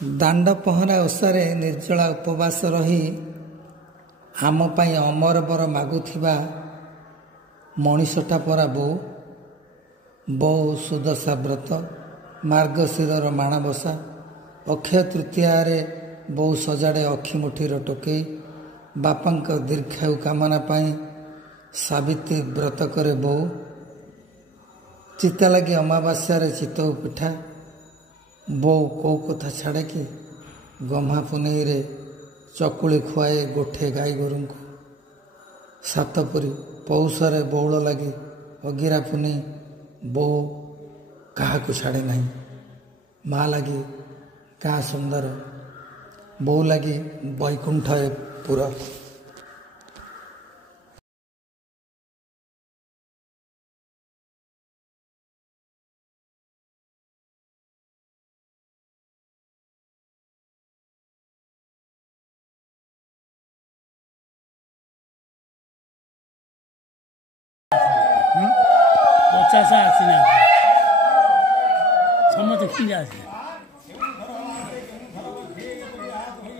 ଦାଣ୍ଡ ପହଁରା ଓଷାରେ ନିର୍ଜଳା ଉପବାସ ରହି ଆମ ପାଇଁ ଅମର ବର ମାଗୁଥିବା ମଣିଷଟା ପରା ବୋଉ। ବୋଉ ସୁଦଶା ବ୍ରତ, ମାର୍ଗଶିରର ମାଣବସା, ଅକ୍ଷୟ ତୃତୀୟାରେ ବୋଉ ସଜାଡ଼େ ଅଖିମୁଠିର ଟୋକେଇ, ବାପାଙ୍କ ଦୀର୍ଘାୟୁ କାମନା ପାଇଁ ସାବିତ୍ରୀ ବ୍ରତ କରେ ବୋଉ। ଚିତା ଲାଗି ଅମାବାସ୍ୟାରେ ଚିତଉ ପିଠା, ବୋଉ କୋଉ କଥା ଛାଡ଼େ କି? ଗହ୍ମା ପୁନେଇରେ ଚକୁଳି ଖୁଆଏ ଗୋଠେ ଗାଈ ଗୋରୁଙ୍କୁ। ସାତପୁରୀ ପୌଷରେ ବଉଳ ଲାଗି ଅଗିରା ପୁନେଇ, ବୋଉ କାହାକୁ ଛାଡ଼େ ନାହିଁ। ମା ଲାଗି ଗାଁ ସୁନ୍ଦର, ବୋଉ ଲାଗି ବୈକୁଣ୍ଠ ଏ ପୁର। ପଚାଶ ଆସିନା ସମସ୍ତେ କିଏ ଆସିଲେ